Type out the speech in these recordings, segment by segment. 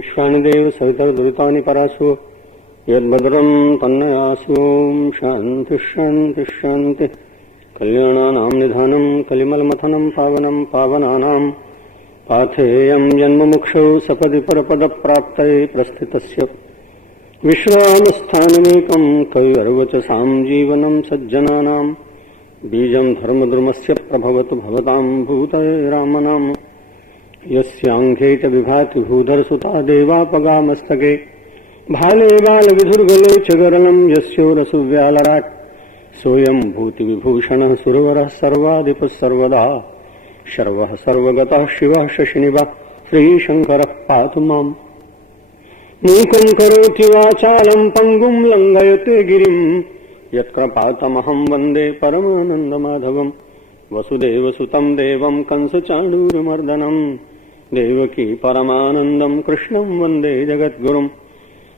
विश्वानि देव सवितर्दुरितानि परासु यद्भद्रं तन्नयासु। शान्ति शान्ति शान्ति। कल्याणानां निधानं कलिमलमथनं पावनं पावनानां पाथेयं जन्ममुक्षौ सपदि परपदप्राप्तये प्रस्थितस्य विश्रामस्थानमेकं कविर्वचसां जीवनं सज्जनानां बीजं धर्मद्रुमस्य प्रभवतु भवतां भूतये रामनाम। यस्यांघ्रे च विभाति भूधरसुता देवापगामस्तके भाले बालविधुर्गले च गरलं यस्योरसुव्यालराट् सोऽयं भूतिविभूषणः सुरवरः सर्वाधिपः सर्वदा शर्वः सर्वगतः शिवः शशिनिभः श्रीशङ्करः पातु माम्। मूकं करोति वाचालं पङ्गुं लङ्घयते गिरिं यत्कृपातमहं वन्दे परमानन्दमाधवम्। वसुदेवसुतं देवं कंसचाणूरमर्दनं देवकी परमानन्दं कृष्णं वन्दे जगद्गुरुम्।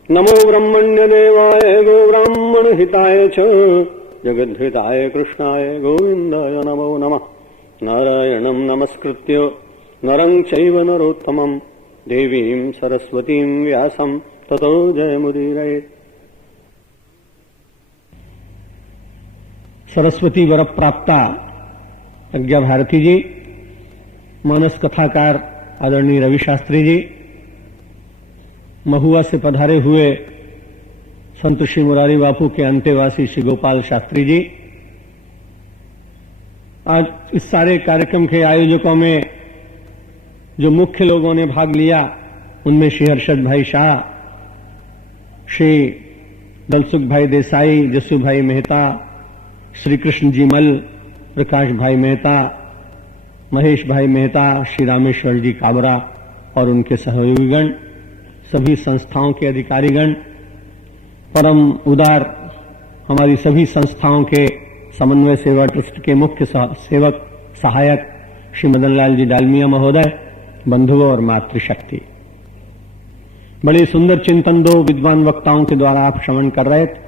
नमो ब्रह्मण्यदेवाय गोब्राह्मणहिताय च जगद्धिताय कृष्णाय गोविन्दाय नमो नमः। नारायणं नमस्कृत्य नरं चैव नरोत्तमं देवीं सरस्वतीं व्यासं ततो जयमुदीरये। सरस्वती वर प्राप्ता प्रज्ञा भारती जी, मानस कथाकार आदरणीय रवि शास्त्री जी, महुआ से पधारे हुए संत श्री मुरारी बापू के अंतेवासी श्री गोपाल शास्त्री जी, आज इस सारे कार्यक्रम के आयोजकों में जो मुख्य लोगों ने भाग लिया उनमें श्री हर्षद भाई शाह, श्री दलसुख भाई देसाई, जसू भाई मेहता, श्री कृष्ण जी मल, प्रकाश भाई मेहता, महेश भाई मेहता, श्री रामेश्वर जी काबरा और उनके सहयोगीगण, सभी संस्थाओं के अधिकारीगण, परम उदार हमारी सभी संस्थाओं के समन्वय सेवा ट्रस्ट के मुख्य सेवक सहायक श्री मदन लाल जी डालमिया महोदय, बंधुओं और मातृशक्ति, बड़े सुंदर चिंतन दो विद्वान वक्ताओं के द्वारा आप श्रवण कर रहे थे।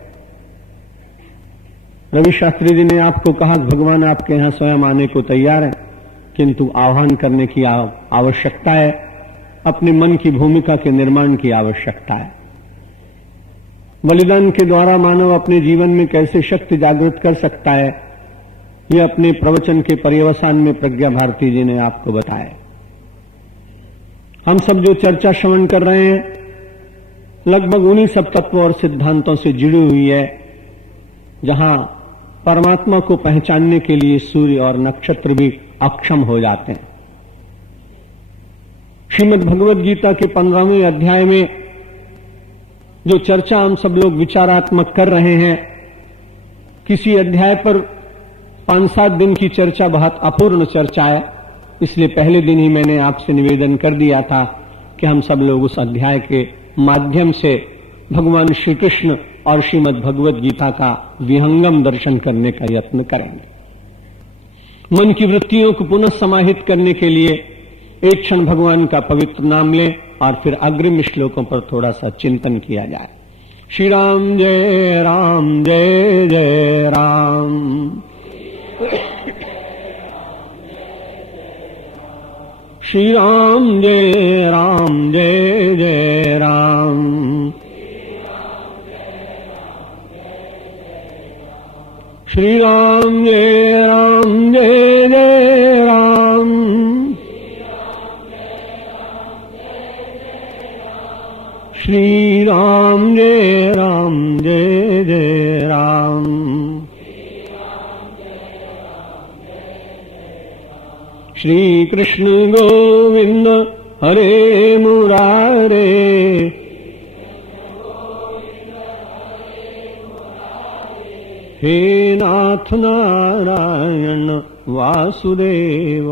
रवि शास्त्री जी ने आपको कहा भगवान आपके यहां स्वयं आने को तैयार है, किंतु आह्वान करने की आवश्यकता है, अपने मन की भूमिका के निर्माण की आवश्यकता है। बलिदान के द्वारा मानव अपने जीवन में कैसे शक्ति जागृत कर सकता है, ये अपने प्रवचन के पर्यवसान में प्रज्ञा भारती जी ने आपको बताया। हम सब जो चर्चा श्रवण कर रहे हैं लगभग उन्हीं सब तत्वों और सिद्धांतों से जुड़ी हुई है जहां परमात्मा को पहचानने के लिए सूर्य और नक्षत्र भी अक्षम हो जाते हैं। श्रीमद् भगवद गीता के 15वें अध्याय में जो चर्चा हम सब लोग विचारात्मक कर रहे हैं, किसी अध्याय पर 5-7 दिन की चर्चा बहुत अपूर्ण चर्चा है, इसलिए पहले दिन ही मैंने आपसे निवेदन कर दिया था कि हम सब लोग उस अध्याय के माध्यम से भगवान श्री कृष्ण और श्रीमद् भगवद गीता का विहंगम दर्शन करने का यत्न करेंगे। मन की वृत्तियों को पुनः समाहित करने के लिए एक क्षण भगवान का पवित्र नाम लें और फिर अग्रिम श्लोकों पर थोड़ा सा चिंतन किया जाए। श्री राम जय राम जय जय राम। श्री राम जय राम जय जय राम। श्री राम जय राम जय जय राम। श्री राम जय राम जय जय राम। श्री कृष्ण गोविंद हरे मुरारे। हे नाथ नारायण वासुदेव।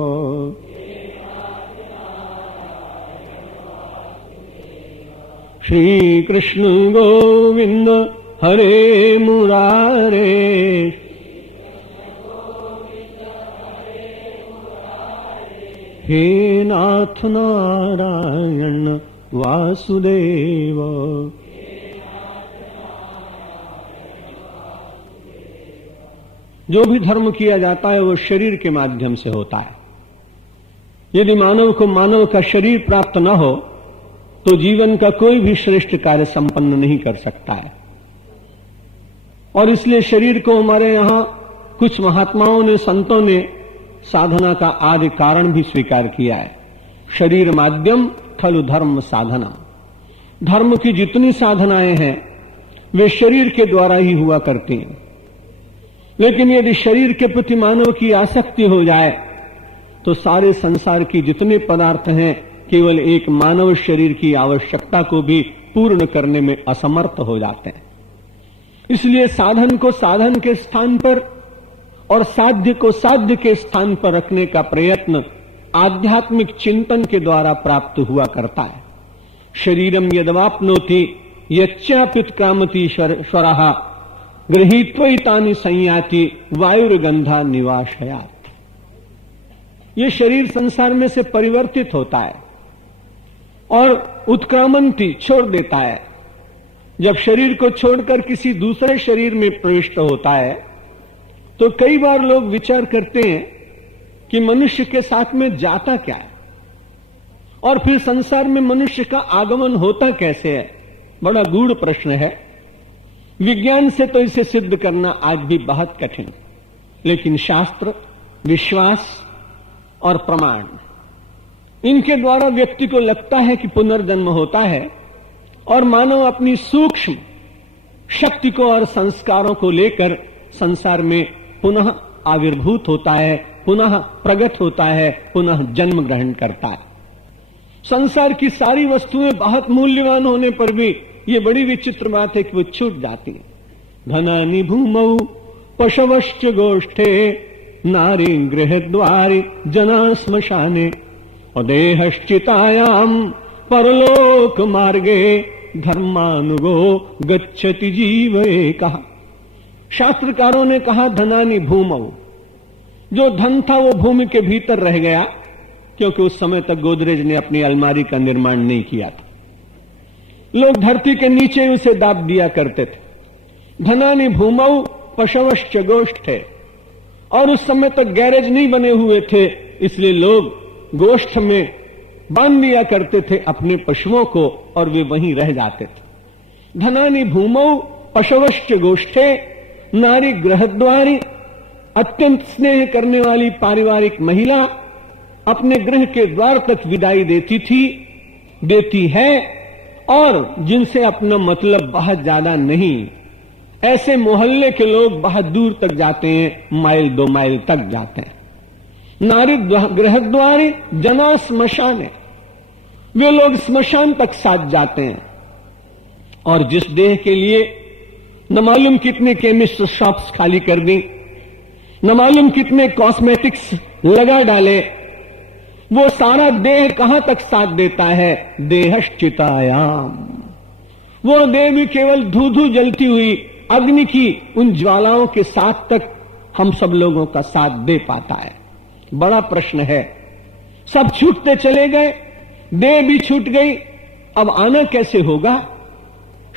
श्री कृष्ण गोविंद हरे मुरारे। हे नाथ नारायण वासुदेव। जो भी धर्म किया जाता है वो शरीर के माध्यम से होता है। यदि मानव को मानव का शरीर प्राप्त न हो तो जीवन का कोई भी श्रेष्ठ कार्य संपन्न नहीं कर सकता है। और इसलिए शरीर को हमारे यहां कुछ महात्माओं ने, संतों ने साधना का आदि कारण भी स्वीकार किया है। शरीर माध्यम खलु धर्म साधना। धर्म की जितनी साधनाएं हैं वे शरीर के द्वारा ही हुआ करती हैं। लेकिन यदि शरीर के प्रति मानव की आसक्ति हो जाए तो सारे संसार की जितने पदार्थ हैं केवल एक मानव शरीर की आवश्यकता को भी पूर्ण करने में असमर्थ हो जाते हैं। इसलिए साधन को साधन के स्थान पर और साध्य को साध्य के स्थान पर रखने का प्रयत्न आध्यात्मिक चिंतन के द्वारा प्राप्त हुआ करता है। शरीरम यदवाप्नोति यच्चापित कामति स्वरः गृहीत्वैतानि संयाति वायुर्गंधा निवासयात्। ये शरीर संसार में से परिवर्तित होता है और उत्क्रामंती छोड़ देता है। जब शरीर को छोड़कर किसी दूसरे शरीर में प्रविष्ट होता है तो कई बार लोग विचार करते हैं कि मनुष्य के साथ में जाता क्या है और फिर संसार में मनुष्य का आगमन होता कैसे है। बड़ा गूढ़ प्रश्न है। विज्ञान से तो इसे सिद्ध करना आज भी बहुत कठिन, लेकिन शास्त्र, विश्वास और प्रमाण, इनके द्वारा व्यक्ति को लगता है कि पुनर्जन्म होता है और मानव अपनी सूक्ष्म शक्ति को और संस्कारों को लेकर संसार में पुनः आविर्भूत होता है, पुनः प्रकट होता है, पुनः जन्म ग्रहण करता है। संसार की सारी वस्तुएं बहुत मूल्यवान होने पर भी ये बड़ी विचित्र बात है कि वो छूट जाती है। धनानि भूमौ पशवश्च गोष्ठे नारी गृह द्वारे जना श्मशाने अदेहश्चितायाम परलोक मार्गे धर्मानुगो गच्छति जीव एकः। शास्त्रकारों ने कहा धनानि भूमौ, जो धन था वो भूमि के भीतर रह गया, क्योंकि उस समय तक गोदरेज ने अपनी अलमारी का निर्माण नहीं किया था। लोग धरती के नीचे उसे दाब दिया करते थे। धनानि भूमौ पशवश्च गोष्ठे, और उस समय तक गैरेज नहीं बने हुए थे, इसलिए लोग गोष्ठ में बांध दिया करते थे अपने पशुओं को और वे वहीं रह जाते थे। धनानि भूमौ पशवश्च गोष्ठे नारी गृहद्वारी, अत्यंत स्नेह करने वाली पारिवारिक महिला अपने गृह के द्वार तक विदाई देती है और जिनसे अपना मतलब बहुत ज्यादा नहीं, ऐसे मोहल्ले के लोग बहुत दूर तक जाते हैं, माइल 2 माइल तक जाते हैं। नारी गृहद्वारी जना श्मशाने, वे लोग स्मशान तक साथ जाते हैं। और जिस देह के लिए न मालूम कितने केमिस्ट शॉप्स खाली कर दी, न मालूम कितने कॉस्मेटिक्स लगा डाले, वो सारा देह कहां तक साथ देता है? देहश्चितायाम। वो देह भी केवल धू जलती हुई अग्नि की उन ज्वालाओं के साथ तक हम सब लोगों का साथ दे पाता है। बड़ा प्रश्न है। सब छूटते चले गए, देह भी छूट गई, अब आना कैसे होगा?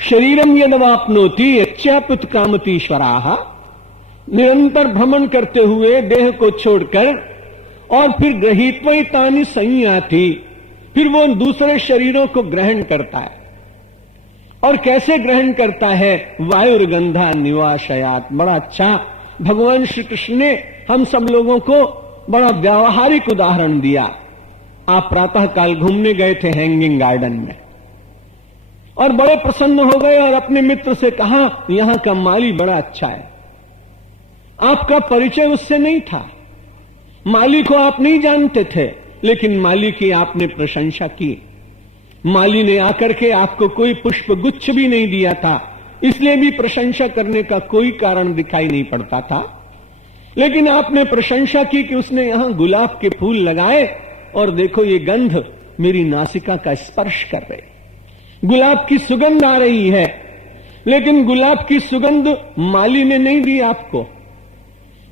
शरीरम यदवाप्नोति यच्चापित कामतीश्वराः, निरंतर भ्रमण करते हुए देह को छोड़कर और फिर गृहीत्वैतानि संयाति, फिर वो दूसरे शरीरों को ग्रहण करता है। और कैसे ग्रहण करता है? वायुर्गंधा निवासयात्। बड़ा अच्छा भगवान श्री कृष्ण ने हम सब लोगों को बड़ा व्यावहारिक उदाहरण दिया। आप प्रातः काल घूमने गए थे हैंगिंग गार्डन में और बड़े प्रसन्न हो गए और अपने मित्र से कहा यहां का माली बड़ा अच्छा है। आपका परिचय उससे नहीं था, माली को आप नहीं जानते थे, लेकिन माली की आपने प्रशंसा की। माली ने आकर के आपको कोई पुष्प गुच्छ भी नहीं दिया था, इसलिए भी प्रशंसा करने का कोई कारण दिखाई नहीं पड़ता था। लेकिन आपने प्रशंसा की कि उसने यहां गुलाब के फूल लगाए और देखो ये गंध मेरी नासिका का स्पर्श कर रहे, गुलाब की सुगंध आ रही है। लेकिन गुलाब की सुगंध माली ने नहीं दी आपको,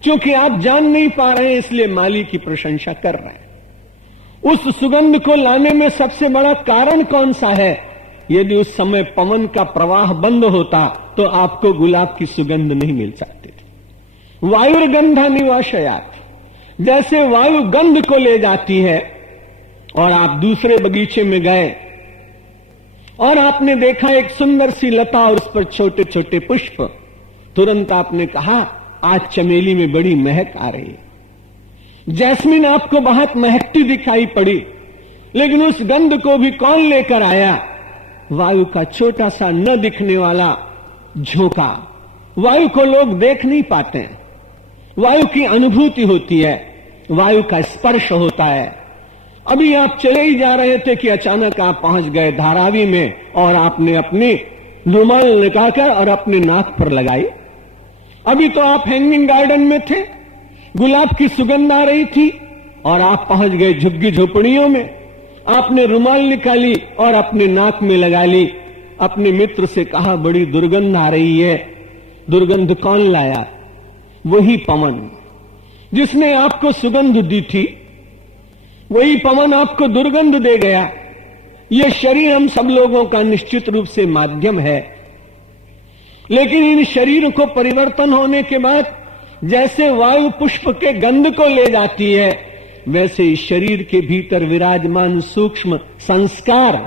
क्योंकि आप जान नहीं पा रहे हैं, इसलिए माली की प्रशंसा कर रहे हैं। उस सुगंध को लाने में सबसे बड़ा कारण कौन सा है? यदि उस समय पवन का प्रवाह बंद होता तो आपको गुलाब की सुगंध नहीं मिल सकती थी। वायुर्गंधा निवासयात्, जैसे वायु गंध को ले जाती है और आप दूसरे बगीचे में गए और आपने देखा एक सुंदर सी लता और उस पर छोटे छोटे पुष्प, तुरंत आपने कहा आज चमेली में बड़ी महक आ रही है। जैस्मिन आपको बहुत महकती दिखाई पड़ी, लेकिन उस गंध को भी कौन लेकर आया? वायु का छोटा सा न दिखने वाला झोंका। वायु को लोग देख नहीं पाते हैं, वायु की अनुभूति होती है, वायु का स्पर्श होता है। अभी आप चले ही जा रहे थे कि अचानक आप पहुंच गए धारावी में और आपने अपनी रुमाल निकालकर और अपने नाक पर लगाई। अभी तो आप हैंगिंग गार्डन में थे, गुलाब की सुगंध आ रही थी और आप पहुंच गए झुग्गी झोपड़ियों में। आपने रुमाल निकाली और अपने नाक में लगा ली। अपने मित्र से कहा बड़ी दुर्गंध आ रही है। दुर्गंध कौन लाया? वही पवन जिसने आपको सुगंध दी थी, वही पवन आपको दुर्गंध दे गया। यह शरीर हम सब लोगों का निश्चित रूप से माध्यम है, लेकिन इन शरीर को परिवर्तन होने के बाद जैसे वायु पुष्प के गंध को ले जाती है, वैसे इस शरीर के भीतर विराजमान सूक्ष्म संस्कार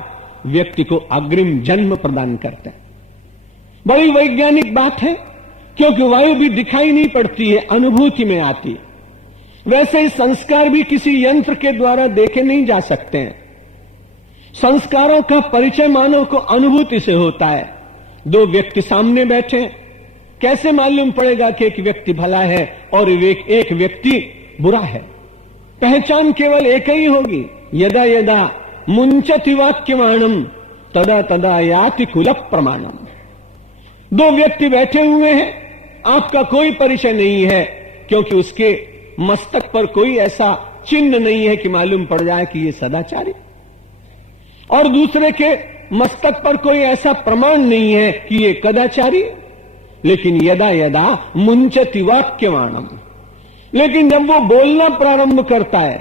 व्यक्ति को अग्रिम जन्म प्रदान करते हैं। बड़ी वैज्ञानिक बात है, क्योंकि वायु भी दिखाई नहीं पड़ती है, अनुभूति में आती है। वैसे ही संस्कार भी किसी यंत्र के द्वारा देखे नहीं जा सकते हैं। संस्कारों का परिचय मानव को अनुभूति से होता है। दो व्यक्ति सामने बैठे, कैसे मालूम पड़ेगा कि एक व्यक्ति भला है और एक व्यक्ति बुरा है? पहचान केवल एक ही होगी, यदा यदा मुंचति वाक्यमाणम तदा तदा याति कुल प्रमाणम। दो व्यक्ति बैठे हुए हैं, आपका कोई परिचय नहीं है, क्योंकि उसके मस्तक पर कोई ऐसा चिन्ह नहीं है कि मालूम पड़ जाए कि ये सदाचारी, और दूसरे के मस्तक पर कोई ऐसा प्रमाण नहीं है कि ये कदाचारी। लेकिन यदा यदा मुंचति वाक्यमाणम, लेकिन जब वो बोलना प्रारंभ करता है,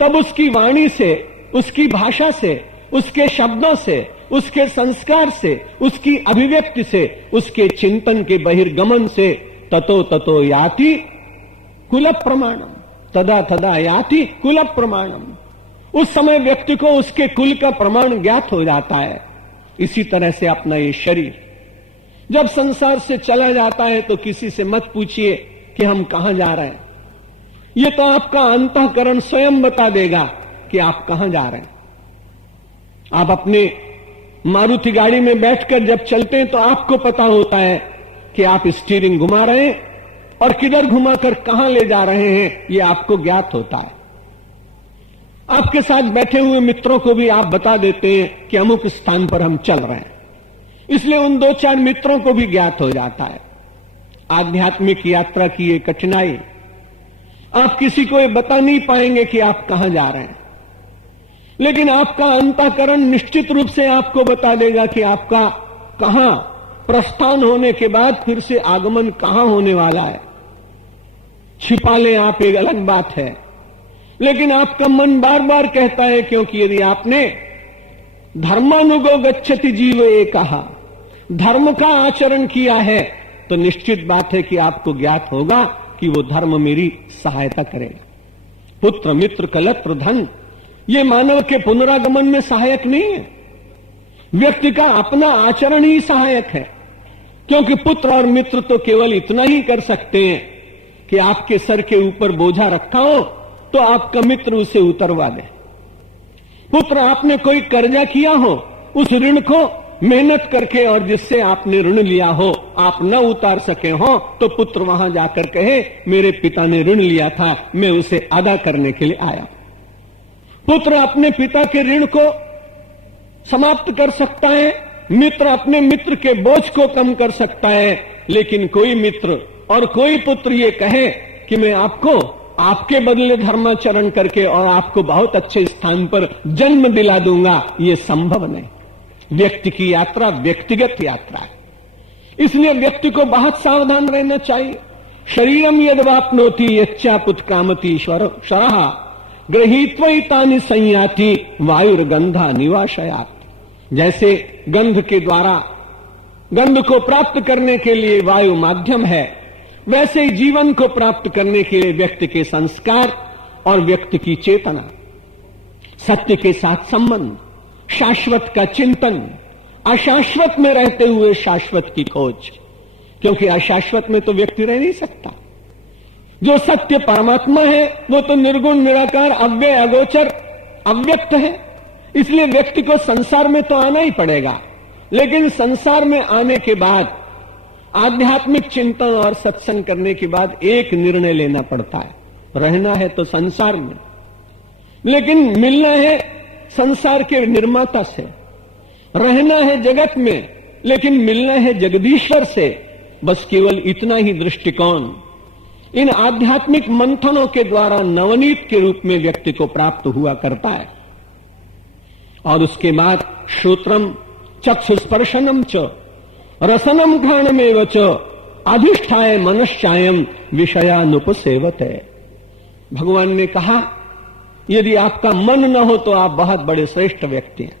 तब उसकी वाणी से, उसकी भाषा से, उसके शब्दों से, उसके संस्कार से, उसकी अभिव्यक्ति से, उसके चिंतन के बहिर्गमन से ततो ततो याति कुल प्रमाणम, तदा तदा याति कुल प्रमाणम। उस समय व्यक्ति को उसके कुल का प्रमाण ज्ञात हो जाता है। इसी तरह से अपना ये शरीर जब संसार से चला जाता है तो किसी से मत पूछिए कि हम कहां जा रहे हैं। ये तो आपका अंतःकरण स्वयं बता देगा कि आप कहां जा रहे हैं। आप अपने मारुति गाड़ी में बैठकर जब चलते हैं तो आपको पता होता है कि आप स्टीयरिंग घुमा रहे हैं और किधर घुमाकर कहां ले जा रहे हैं, यह आपको ज्ञात होता है। आपके साथ बैठे हुए मित्रों को भी आप बता देते हैं कि अमुक स्थान पर हम चल रहे हैं, इसलिए उन दो चार मित्रों को भी ज्ञात हो जाता है। आध्यात्मिक यात्रा की ये कठिनाई, आप किसी को ये बता नहीं पाएंगे कि आप कहां जा रहे हैं, लेकिन आपका अंतःकरण निश्चित रूप से आपको बता देगा कि आपका कहां प्रस्थान होने के बाद फिर से आगमन कहां होने वाला है। छिपा लें आप, एक अलग बात है, लेकिन आपका मन बार बार कहता है, क्योंकि यदि आपने धर्मानुगो गच्छति जीव ये कहा, धर्म का आचरण किया है, तो निश्चित बात है कि आपको ज्ञात होगा कि वो धर्म मेरी सहायता करेगा। पुत्र मित्र कलत्र धन, ये मानव के पुनरागमन में सहायक नहीं है। व्यक्ति का अपना आचरण ही सहायक है, क्योंकि पुत्र और मित्र तो केवल इतना ही कर सकते हैं कि आपके सर के ऊपर बोझा रखा हो तो आपका मित्र उसे उतरवा दे। पुत्र आपने कोई कर्जा किया हो, उस ऋण को मेहनत करके और जिससे आपने ऋण लिया हो आप न उतार सके हो, तो पुत्र वहां जाकर कहे मेरे पिता ने ऋण लिया था, मैं उसे अदा करने के लिए आया। पुत्र अपने पिता के ऋण को समाप्त कर सकता है, मित्र अपने मित्र के बोझ को कम कर सकता है, लेकिन कोई मित्र और कोई पुत्र ये कहे कि मैं आपको आपके बदले धर्माचरण करके और आपको बहुत अच्छे स्थान पर जन्म दिला दूंगा, ये संभव नहीं। व्यक्ति की यात्रा व्यक्तिगत यात्रा है, इसलिए व्यक्ति को बहुत सावधान रहना चाहिए। शरीरम यद्वाप्नोति यच्चापुत्कामति शरः गृहीत्वैतानि संयाति वायुर्गंधा निवाशयात्। जैसे गंध के द्वारा गंध को प्राप्त करने के लिए वायु माध्यम है, वैसे ही जीवन को प्राप्त करने के लिए व्यक्ति के संस्कार और व्यक्ति की चेतना, सत्य के साथ संबंध, शाश्वत का चिंतन, अशाश्वत में रहते हुए शाश्वत की खोज, क्योंकि अशाश्वत में तो व्यक्ति रह नहीं सकता। जो सत्य परमात्मा है वो तो निर्गुण, निराकार, अव्यय, अगोचर, अव्यक्त है। इसलिए व्यक्ति को संसार में तो आना ही पड़ेगा, लेकिन संसार में आने के बाद आध्यात्मिक चिंतन और सत्संग करने के बाद एक निर्णय लेना पड़ता है। रहना है तो संसार में, लेकिन मिलना है संसार के निर्माता से। रहना है जगत में, लेकिन मिलना है जगदीश्वर से। बस केवल इतना ही दृष्टिकोण इन आध्यात्मिक मंथनों के द्वारा नवनीत के रूप में व्यक्ति को प्राप्त हुआ करता है। और उसके बाद श्रोत्रम चक्षुस्पर्शनम च रसनम घ्राणमेव च अधिष्ठाय मनश्चायम विषयानुपसेवते। भगवान ने कहा, यदि आपका मन न हो तो आप बहुत बड़े श्रेष्ठ व्यक्ति हैं।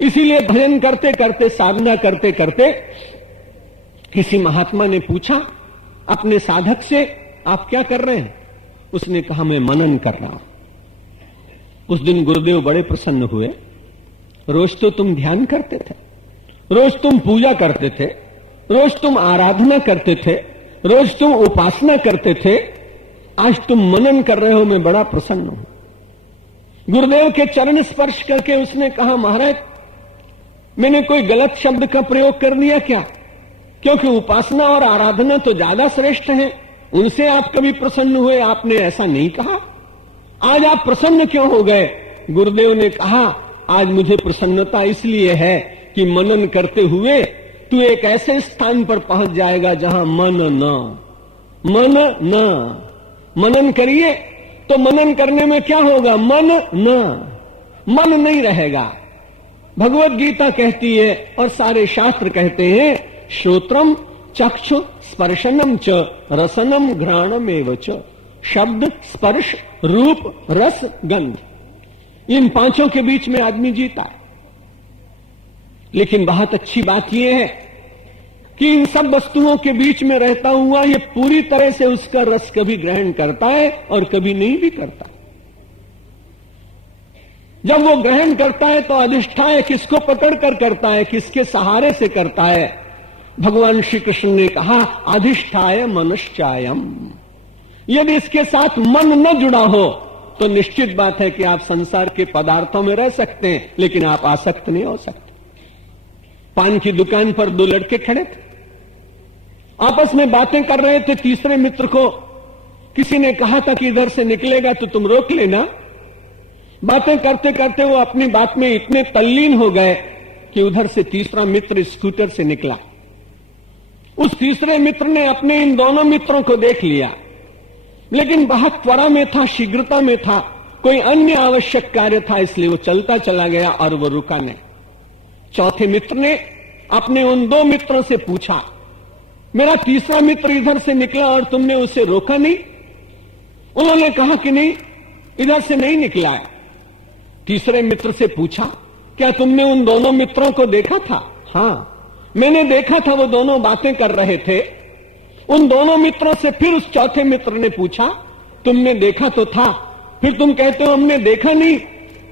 इसीलिए भजन करते करते, साधना करते करते किसी महात्मा ने पूछा अपने साधक से, आप क्या कर रहे हैं? उसने कहा, मैं मनन कर रहा हूं। उस दिन गुरुदेव बड़े प्रसन्न हुए। रोज तो तुम ध्यान करते थे, रोज तुम पूजा करते थे, रोज तुम आराधना करते थे, रोज तुम उपासना करते थे, आज तुम मनन कर रहे हो, मैं बड़ा प्रसन्न हूं। गुरुदेव के चरण स्पर्श करके उसने कहा, महाराज मैंने कोई गलत शब्द का प्रयोग कर दिया क्या? क्योंकि उपासना और आराधना तो ज्यादा श्रेष्ठ है, उनसे आप कभी प्रसन्न हुए? आपने ऐसा नहीं कहा। आज आप प्रसन्न क्यों हो गए? गुरुदेव ने कहा, आज मुझे प्रसन्नता इसलिए है कि मनन करते हुए तू एक ऐसे स्थान पर पहुंच जाएगा जहां मनन करिए तो मनन करने में क्या होगा? मन नहीं रहेगा। भगवत गीता कहती है और सारे शास्त्र कहते हैं, श्रोत्रम चक्षु स्पर्शनम च रसनम घ्राणमेव च। शब्द, स्पर्श, रूप, रस, गंध, इन पांचों के बीच में आदमी जीता है। लेकिन बहुत अच्छी बात यह है कि इन सब वस्तुओं के बीच में रहता हुआ ये पूरी तरह से उसका रस कभी ग्रहण करता है और कभी नहीं भी करता। जब वो ग्रहण करता है तो अधिष्ठाय किसको पकड़कर करता है, किसके सहारे से करता है? भगवान श्री कृष्ण ने कहा, अधिष्ठाय मनश्चायम। यदि इसके साथ मन न जुड़ा हो तो निश्चित बात है कि आप संसार के पदार्थों में रह सकते हैं, लेकिन आप आसक्त नहीं हो सकते। पान की दुकान पर दो लड़के खड़े थे, आपस में बातें कर रहे थे। तीसरे मित्र को किसी ने कहा था कि इधर से निकलेगा तो तुम रोक लेना। बातें करते करते वो अपनी बात में इतने तल्लीन हो गए कि उधर से तीसरा मित्र स्कूटर से निकला। उस तीसरे मित्र ने अपने इन दोनों मित्रों को देख लिया, लेकिन बहुत त्वरा में था, शीघ्रता में था, कोई अन्य आवश्यक कार्य था, इसलिए वो चलता चला गया और वो रुका नहीं। चौथे मित्र ने अपने उन दो मित्रों से पूछा, मेरा तीसरा मित्र इधर से निकला और तुमने उसे रोका नहीं? उन्होंने कहा कि नहीं, इधर से नहीं निकला है। तीसरे मित्र से पूछा, क्या तुमने उन दोनों मित्रों को देखा था? हां, मैंने देखा था, वो दोनों बातें कर रहे थे। उन दोनों मित्रों से फिर उस चौथे मित्र ने पूछा, तुमने देखा तो था, फिर तुम कहते हो हमने देखा नहीं?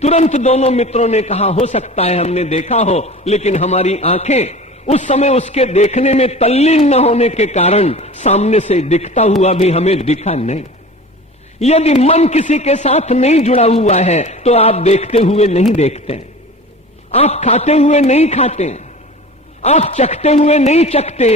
तुरंत दोनों मित्रों ने कहा, हो सकता है हमने देखा हो, लेकिन हमारी आंखें उस समय उसके देखने में तल्लीन न होने के कारण सामने से दिखता हुआ भी हमें दिखा नहीं। यदि मन किसी के साथ नहीं जुड़ा हुआ है तो आप देखते हुए नहीं देखते, आप खाते हुए नहीं खाते, आप चखते हुए नहीं चखते।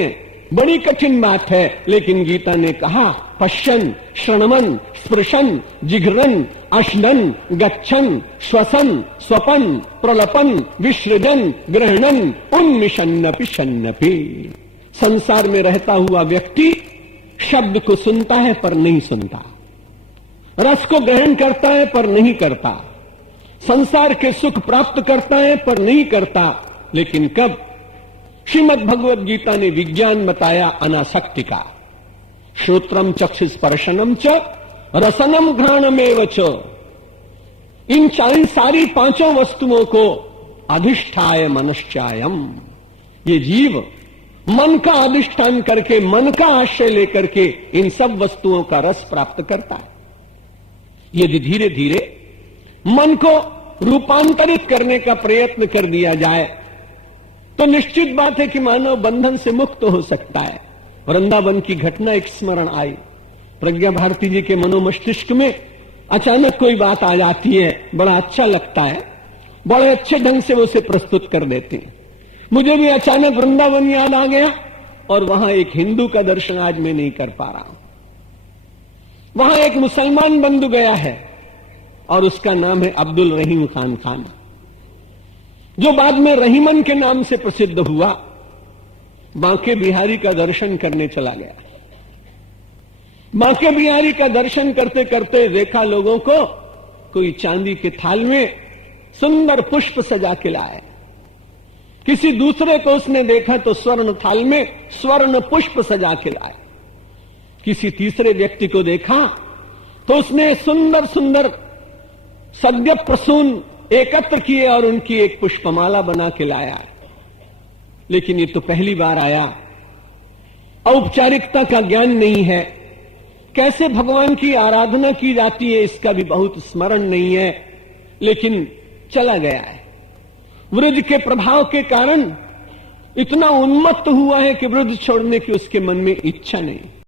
बड़ी कठिन बात है, लेकिन गीता ने कहा, पश्यन श्रवणन स्पृशन जिघ्रन अश्नन गच्छन श्वसन स्वपन प्रलपन विसृजन ग्रहणन उन्मिषन्नपि शन्नपि। संसार में रहता हुआ व्यक्ति शब्द को सुनता है पर नहीं सुनता, रस को ग्रहण करता है पर नहीं करता, संसार के सुख प्राप्त करता है पर नहीं करता। लेकिन कब श्रीमद् भगवत गीता ने विज्ञान बताया अनासक्ति का, श्रोत्रम चक्षुस्पर्शनम च रसनम घ्राणमेव च। इन सारी पांचों वस्तुओं को अधिष्ठाय मनश्चायम, ये जीव मन का अधिष्ठान करके, मन का आश्रय लेकर के इन सब वस्तुओं का रस प्राप्त करता है। यदि धीरे धीरे मन को रूपांतरित करने का प्रयत्न कर दिया जाए तो निश्चित बात है कि मानव बंधन से मुक्त हो सकता है। वृंदावन की घटना एक स्मरण आई। प्रज्ञा भारती जी के मनोमस्तिष्क में अचानक कोई बात आ जाती है, बड़ा अच्छा लगता है, बड़े अच्छे ढंग से वो उसे प्रस्तुत कर देते हैं। मुझे भी अचानक वृंदावन याद आ गया और वहां एक हिंदू का दर्शन आज मैं नहीं कर पा रहा हूं। वहां एक मुसलमान बंधु गया है और उसका नाम है अब्दुल रहीम खान, जो बाद में रहीमन के नाम से प्रसिद्ध हुआ। बांके बिहारी का दर्शन करने चला गया। बांके बिहारी का दर्शन करते करते देखा लोगों को कोई चांदी के थाल में सुंदर पुष्प सजा के लाए। किसी दूसरे को उसने देखा तो स्वर्ण थाल में स्वर्ण पुष्प सजा के लाए। किसी तीसरे व्यक्ति को देखा तो उसने सुंदर सुंदर सद्य प्रसून एकत्र किए और उनकी एक पुष्पमाला बना के लाया। लेकिन ये तो पहली बार आया, औपचारिकता का ज्ञान नहीं है, कैसे भगवान की आराधना की जाती है इसका भी बहुत स्मरण नहीं है, लेकिन चला गया है। वृद्ध के प्रभाव के कारण इतना उन्मत्त हुआ है कि वृद्ध छोड़ने की उसके मन में इच्छा नहीं।